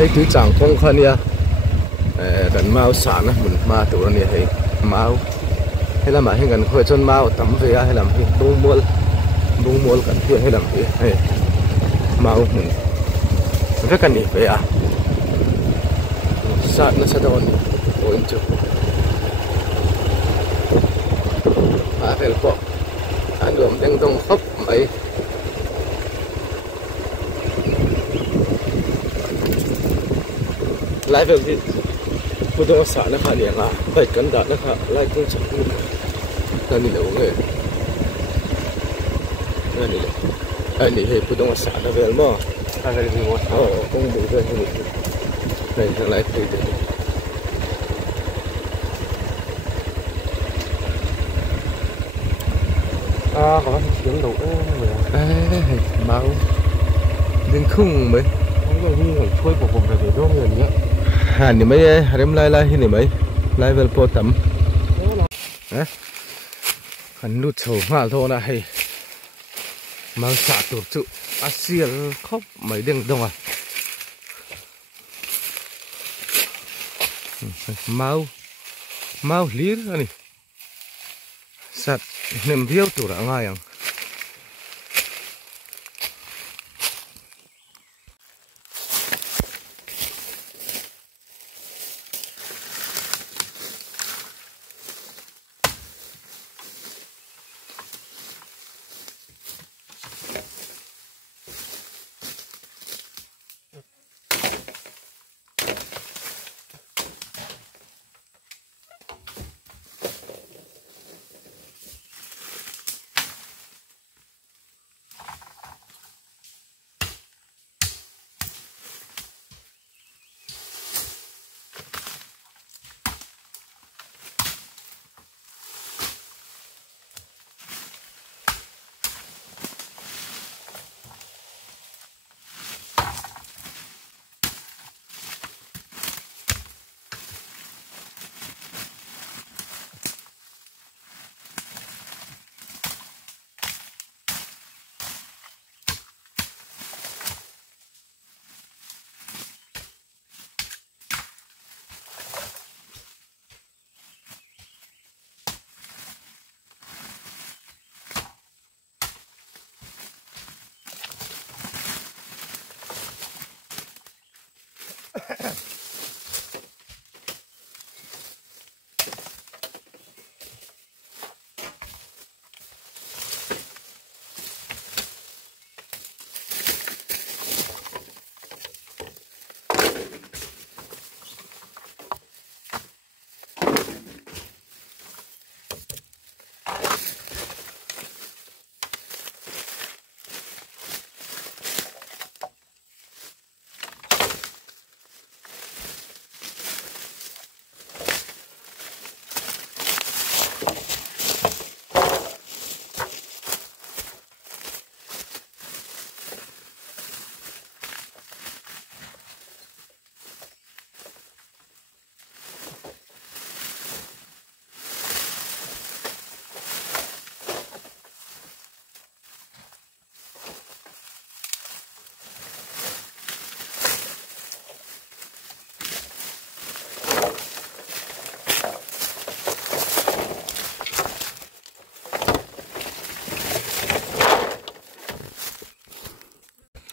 hay thứ chẳng không khăn nha gần mau sản á mình ma tụ này hay mau hay là mà hay gần khơi chân mau tắm về hay làm hay bung muôn cần thiết hay làm gì hay mau mình rất cần đi về sản nó sẽ đâu nhỉ ôi chưa về có đường đang đông khóc mấy lại về thìผู้ต้องสารนะคะเนี่ยนะไปกันดัดนะคะไล่ต้องจับนั่นนี่แหละเว้ยนั่นนี่แหละอันนี้ให้ผู้ต้องสารนะเวลมั้งอะไรที่ว่าอ๋อคงดูด้วยนี่ทางไล่ไปดูcó tiếng đầu máu đừng khung mấyช่วยผมแต่เดี๋ยวเงินเนี้ยนี่ไม่เริ่มไล่ที่นี่ไหมไล่เวลโปรตัมนะขันนุดโฉมมาโทนะให้มังสาตัวจุอาเซียนครบไม่เด้งดงเมาลีร์อันนี้สัตว์เนมเบี้ยวตัวละง่ายยัง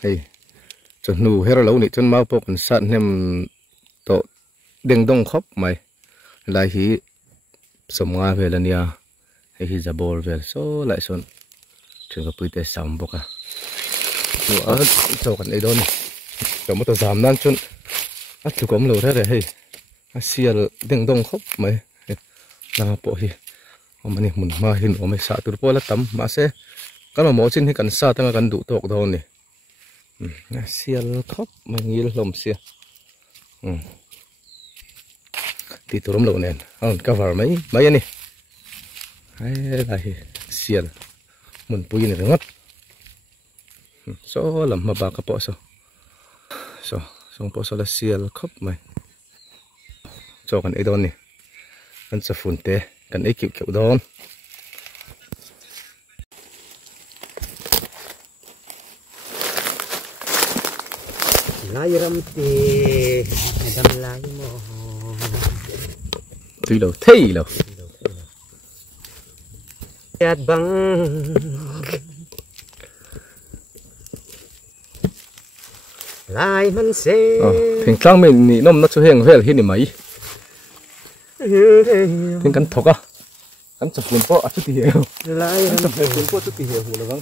heyจนหนูเฮเราเนี่ยจนมาพวกกันสัตว์เนี่ยโตเด้งดงครบไหมหลายทีสมงาเวลเนี่ยให้ฮิจะบอลเวลโซ่หลายส่วนถึงกับไปแต่สามพวกหนูเจ้ากันไอ้ดอนแต่มาตัวสามนั่นจนถูกกำหนดได้เลยเฮ้ยเสียเด้งดงครบไหมน่าปวดที่มันนี่มุนมาหินไม่สาตัวพอละตั้มมาเสก็มาหมอชิ้นให้กันซาตั้งกันดุตกโดนนี่เสียครบมันงี้ลมเสียตีตัวลมเหลวเนี่ยกาฟาร์ไม่ยันนี่ไอ้ไรเสียมุนปุยนี่งัดโซ่ลำมาบากระเปาะโซ่ส่งปอสละเสียครบไหมโจกันไอ้ดอนนี่กันจะฝุ่นเตะกันไอ้เกี่ยวดอน lai ram tê đâm lai mò tuy đầu thấy đâu chát băng lai man se hình trang mình nị nôm nó xuất hiện về là hiện mấy thiên cắn thọc à cắn chụp cuốn po chút thì hiểu lai cắn chụp cuốn po chút thì hiểu là vâng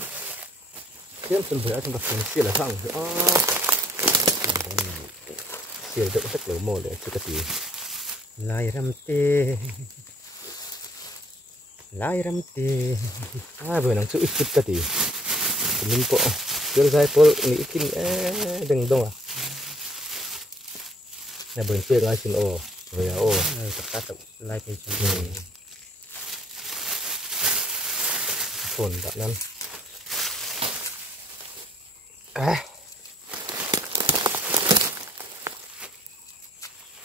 thiên chân phải trong tập cuốn xia là sang rồi xia được rất là mồ để chút cái gì lai ram tê vừa nắng chút ít chút cái gì mình po chưa dài po nghĩ kinh đừng đông à nhà bưởi chơi ngay xin ô về ô tất cả lai cái chân phồn đã năm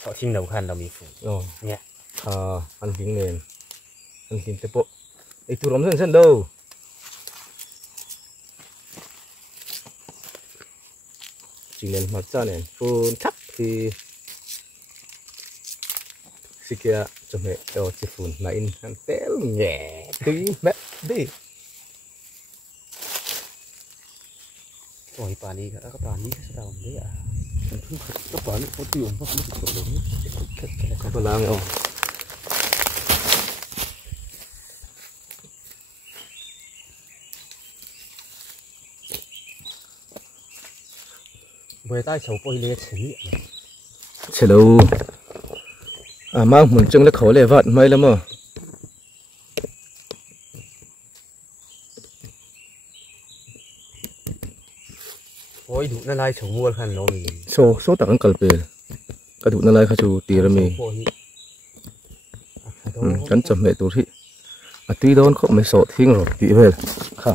họ xin đầu khăn là mình phụ nhẹ ăn kính nền ăn kính tép bộ ấy tu lắm dần đâu chỉ nên mặc ra nền phun thấp thì xí kia cho mẹ cho chỉ phun là in ăn téo nhẹ tí mẹ đi ôi bà đi các bà đi cái đầu đấy à các bà có tiêu không có chỗ đúng có bà lang không với tay sầu bôi lê sẽ đâu mang muốn trưng là khẩu lệ vặn mấy lắm mà ôi đủ nó lai sầu mua khăn nó mình số tặng cần về cái đủ nó lại khai chú tì ra mi cắn chậm mẹ tôi thì tuy đón không mấy sọ thiên rồi tì về khá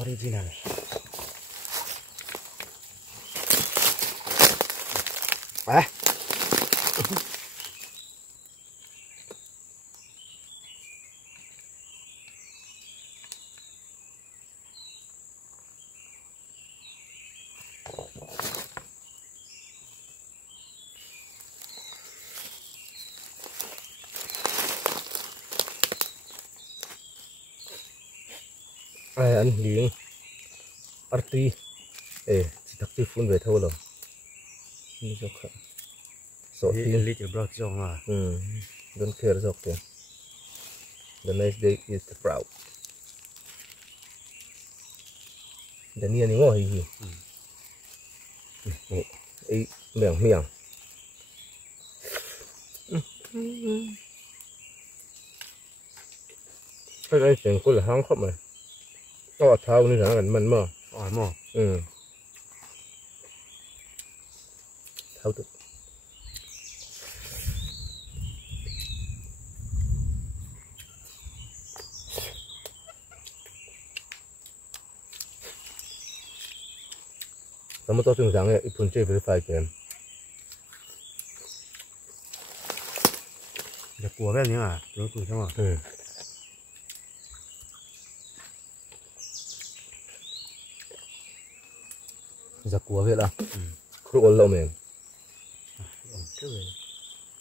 original ai ăn miếng arti chỉ tập trung phun về thôi rồi như cho khá sọ thiên little broad zone à don't care dọc tiền the next day is the proud the nia ni ngồi gì ấy miệng miệng cái đây chuyện của là hang khóc màก็เท้านี่หลังกันมันมั้งอ๋อมั้งเท้าตุกสมมติตัวถึงหลังเนี่ยอีปุ่นเจ๊ไปไฟเกมอย่ากลัวแบบนี้อ่ะรู้ตัวใช่ไหมจะกลัวเวลาครูอัลลอฮ์เอง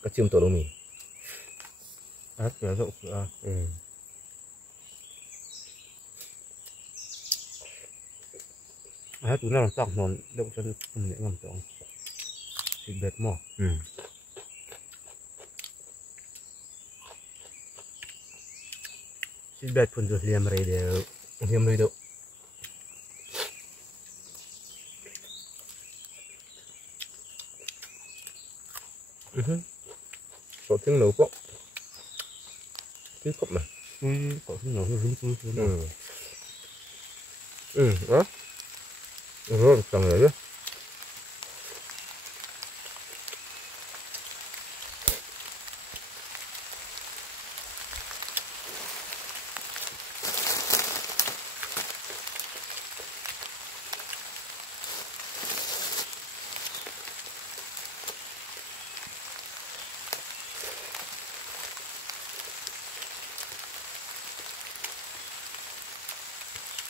ก็ชิมตัวลงมีเสือสุกเสือตัวนั้นตักนอนเดี๋ยวฉันเนี่ยงำจองสิเบ็ดหม้อสิเบ็ดพุ่นจะเลี้ยมอะไรเดียวเลี้ยมเลยเดียวcó tiếng nấu có cái cốc này có tiếng nấu đó rồi chẳng rồi đó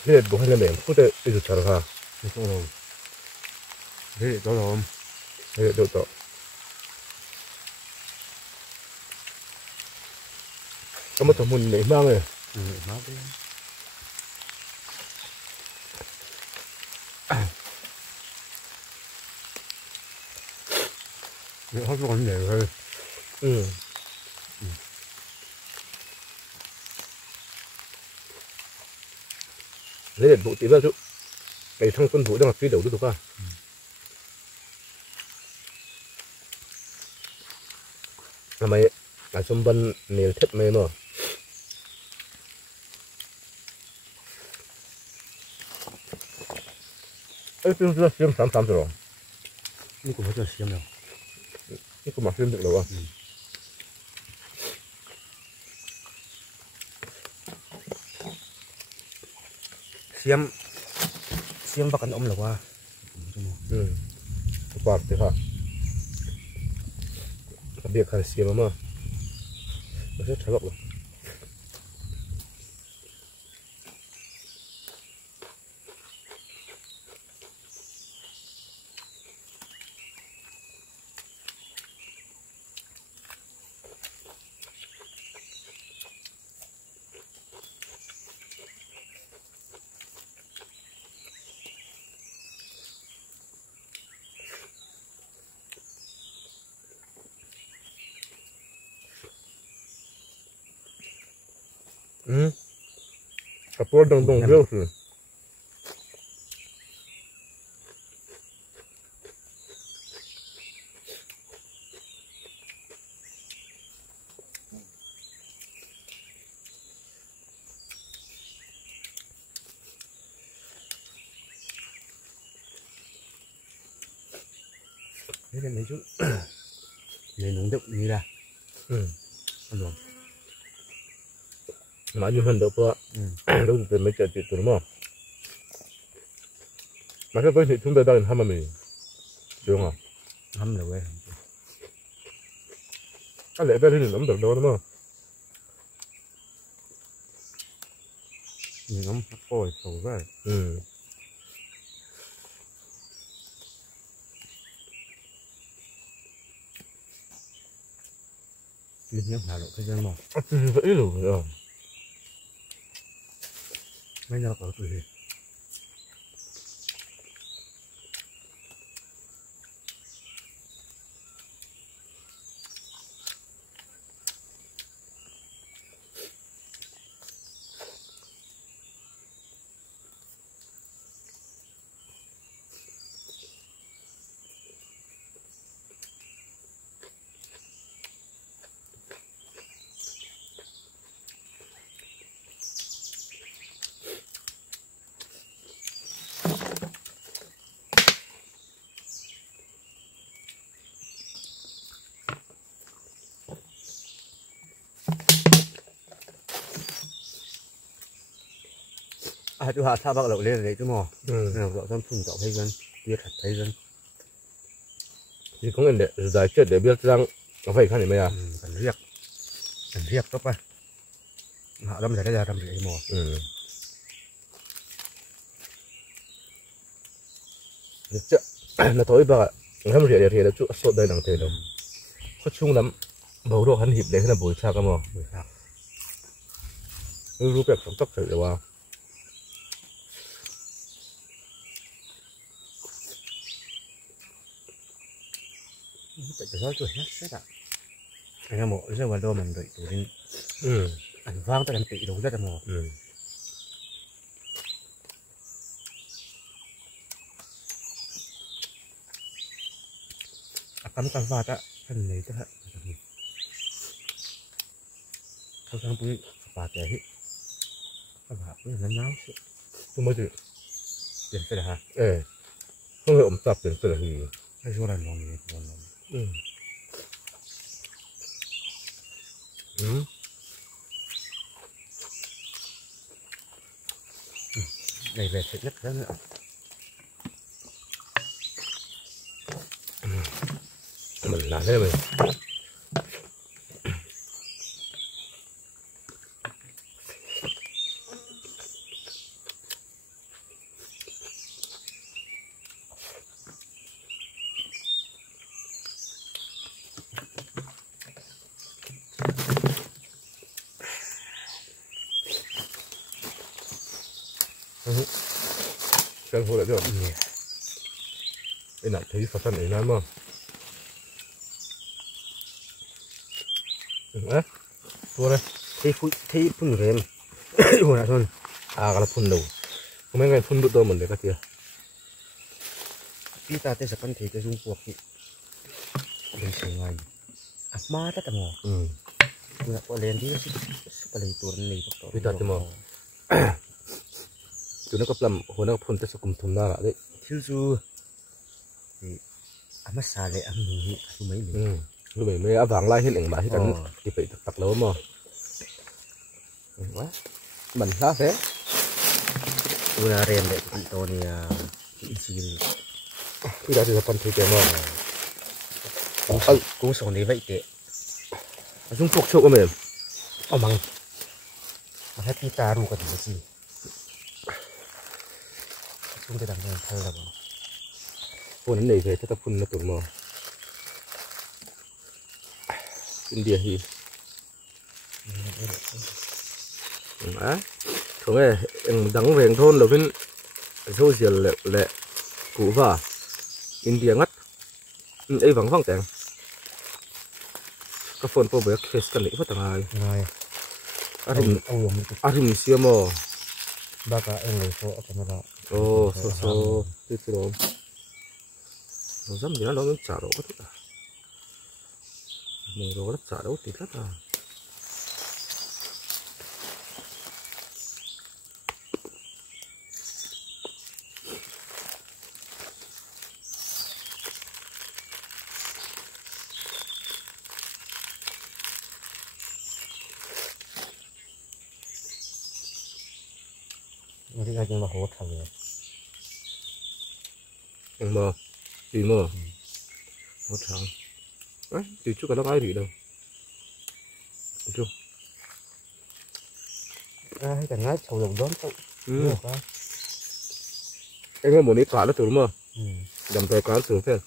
thế bố hay là mẹ phụ để đi chợ ha Đi chỗ rồi. Thế chỗ rồi. thế đâu đó có một thằng muốn lấy mang này Máu đi. Nó hết con nhiều thôi. ừ lấy để vụ tí vào chú cái thằng con vụ đang là phi đầu được không là mày là xung quanh nhiều thích mày mà ấy phim sắm rồi Nó cũng phải cho xem đâu. cái cũng mặc phim được đâu Xem vào căn ống là qua. ừ quả thì hả việc khai xem mà nó rất thái lộc rồi cặp đôi đồng đồng rêu rồi Thế nên mấy chú nên uống đựng như là ăn luôn. mà như hình được qua đâu từ mấy chợ chuyện đúng không mà cái với chúng ta đang ham mình đúng không Hâm là quê. có lẽ cái thì nắm được đâu đúng không Nhìn nó ôi sầu ra. Nhìn nó hạ lộ cái chân mò. thì vậy rồi Mấy nó có tuổi gì. Chú hạ sao bác lậu lên đấy chú mò. Nào gọi con phun cậu thấy dân, biết thật thấy dân. thì có người để giải quyết để biết rằng có phải khăn này mày à Cần riệp tốt quá. Họ đâm ra cái ra đâm ra mò. nó tối bà không rẻ thì nó chút sốt đây đằng thế đâu có chung lắm bầu đồ hắn hiệp đấy là buổi sao cơ mà Buổi sao lúc đẹp sống tóc thử được vào tại cho nó hết hết ạ. Anh em mộ giờ vào đô mình đợi tụi đến ảnh vang tới làm tỷ đúng rất là mò. Cắm cắm vào ta thân này ta không sang bụi bà trẻ hết các bạn cũng là náo sự không bao giờ tiền sẽ là hả không phải ổn tập tiền sẽ là gì hay số là lòng gì này về sẽ nhất đó nữa. Mình làm thế mình Xem hồ lại được. Đây là thấy phát sẵn ấy nè mà. Đấy. Tua đây. Thấy phun rồi em. Hồ nào thôi. À, cái là phun đầu. Không mấy ngày phun bự to mình để cái kia. Kita teh sepan thấy cái dung cuộc thì bên sài ngoài. Mà tất cả mọi. Tôi đã có lên đi sih. Sekali turun nih. Kita teh mau. Chúng nó có làm hồ nó phun tới sự cùng thùng ra lại đấy. Thiếu su. Thì mà xả lại ăn gì ăn mấy mình. Lúc này mới vàng lai hết lệnh mà hết cắn thì phải tặc lâu mà. Quá. Bẩn ra thế. Tôi đã rèn đấy tôi này gì. Khi đã thì phần thấy cái mà. Cũng sống đấy vậy tệ. Chúng phục chỗ của mình. Mang. Mà hết kita ru cái gì. Chúng ta đang thay là bao. Phun này về ta phun nó tụt mò. India gì? Á, không nghe em đắng về thôn là bên sâu diệt lệ cũ và India ngắt, ấy vắng vắng teng. Các phone po bớt face kan lệ phát tang ai. Arim siya mo. Baka em so apa mana? Oh, so itu dong. Nó dám gì nó chả đâu có thích à. Mình rồi nó chả đâu thích lắm à. Nanti lagi mah hot ya. Em mơ, gì mơ? Hot thằng. Ấy, từ chút cả nó ai gì đâu. Được chưa? Hay cả ngay sầu dòng đón tụ. Được không? Em nghe một ít quả nó từ đúng không? Dầm tay cá sướng phết.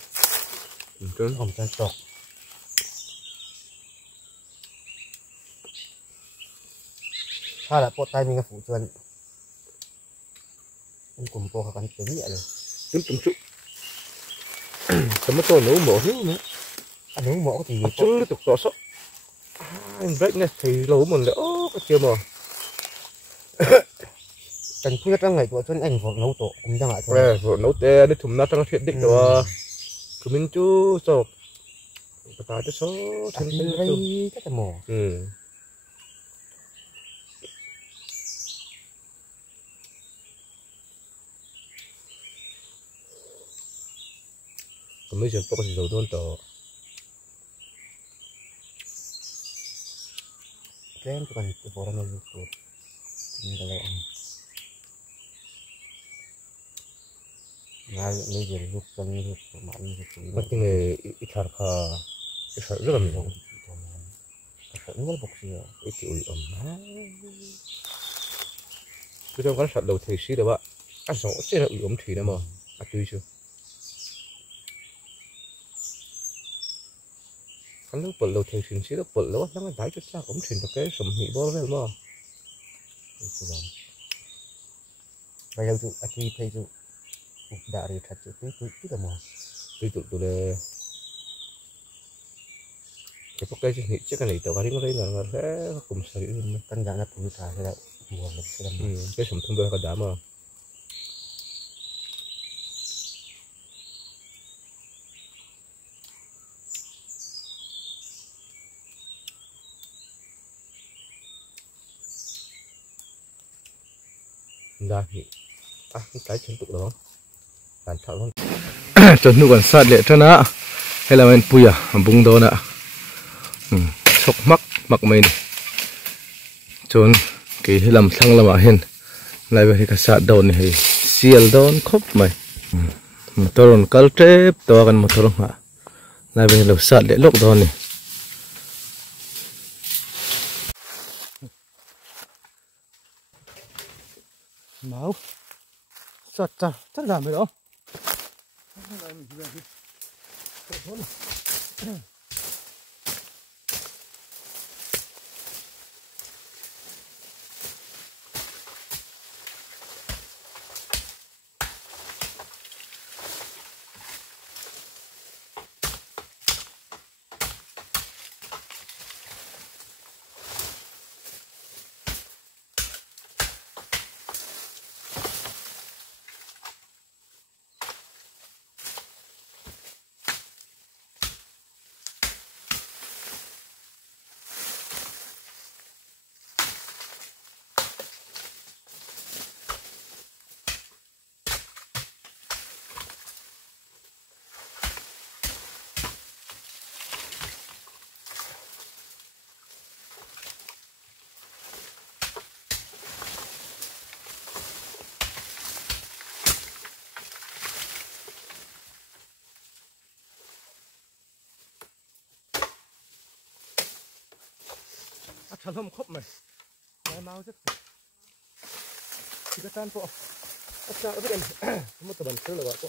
Ông chân tộc. Hay là pot tay mình phụ chân. Em cùng po các anh tiếng vậy rồi. Tím tụm chút. Tấm tôi nấu mổ hiếu nữa. Anh nấu mổ thì chứ liên tục rõ sợ. Anh break này thì lâu mình lại cái kia mà. Cần quyết ra ngày của chân anh vừa nấu tổ cũng đang lại thôi. Vừa nấu tê đi thùng nát trong thiện định rồi. Cứ mình chú sọc. Ta cho số thành cái tất cả mỏ. Còn mấy chuyện tôi có dầu đôn tổ. Cái em còn cái bộ nó dùng tốt. Mình có lẽ ngay mấy giờ lúc chân lúc mặn lúc Cái này ít hạt khờ. Ít hạt rất là nhiều. Nó rất bọc gì à? Ít chịu ẩm. Cái trong cái sạch đầu thầy xí đâu ạ. Ăn sống sẽ là ẩm thủy nữa mà. À tùy chưa. Cái lúc bật đầu thầy xí xí đó bật lâu nó đáy cho xa ẩm thủy cái sầm hị bó lên mà. Bây giờ tụi anh thấy tụi đã đi thật sự tí là mò. Tùy tụi đây. Cái bốc cây hị chắc cái này tao cái nó đây là sẽ cùng sở hữu hơn. Căn dạng là tụi ta sẽ là mùa mình sẽ làm. Cái sầm thơm đôi cái đá mà. Ra thì cái chân tụ đó bản thảo luôn. Chân nu còn sát lệ cho nó hay là mình pui à bung đó nè. Sọc mắc mình chôn cái làm sang làm ở hen lại về cái sát đầu này siêu đón khóc mày motor on kaltrep to kan motor ha lại về lục sát lệ lục đó này. Máu sạch chặt chắc làm rồi đó. Salom khop mày. Mai mau rất. Kita tan po. Asa abis kan. Kamu teban sel lewat po.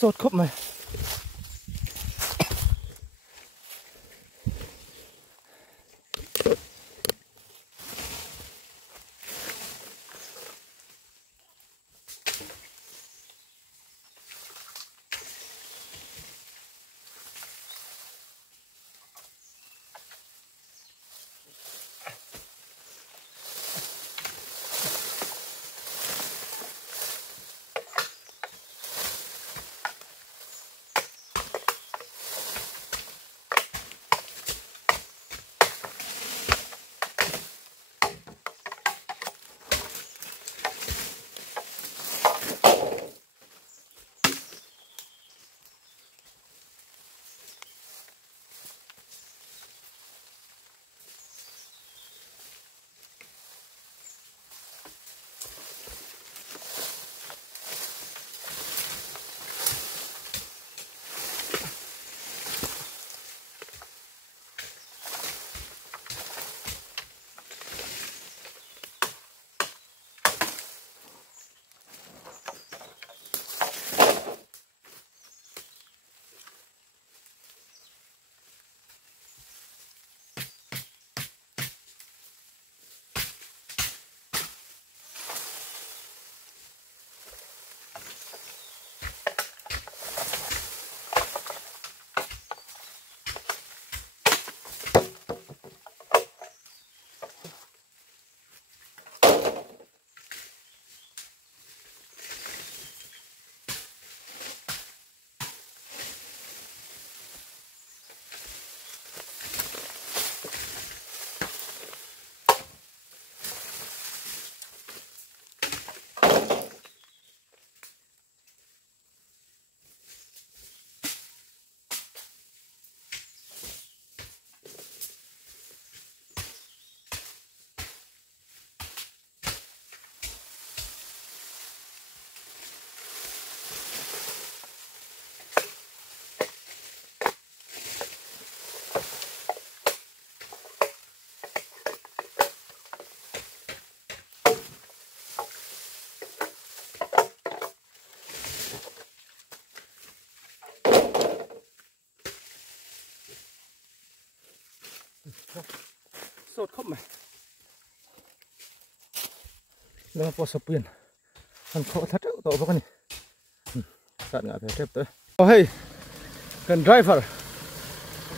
Sốt khóc mày. sốt khóc mày đang po sập biển ăn khó thắt tổ vào con này sạt ngã phải tới oh hey cần driver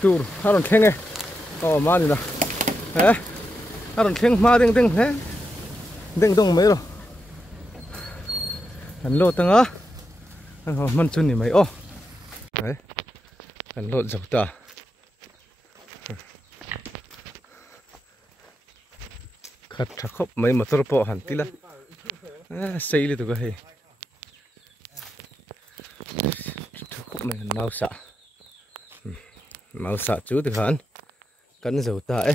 tour haron theng e oh ma ni na he haron theng ma ding ding he ding dong mấy rồi ăn lô tăng á mình chun ni mấy ô đấy ăn lô dọc ta khát thắc khóc mấy mà tôi bỏ hẳn tí là xây lên tụi cái thắc khóc mấy mau xạ chú được hẳn cắn dầu ta ấy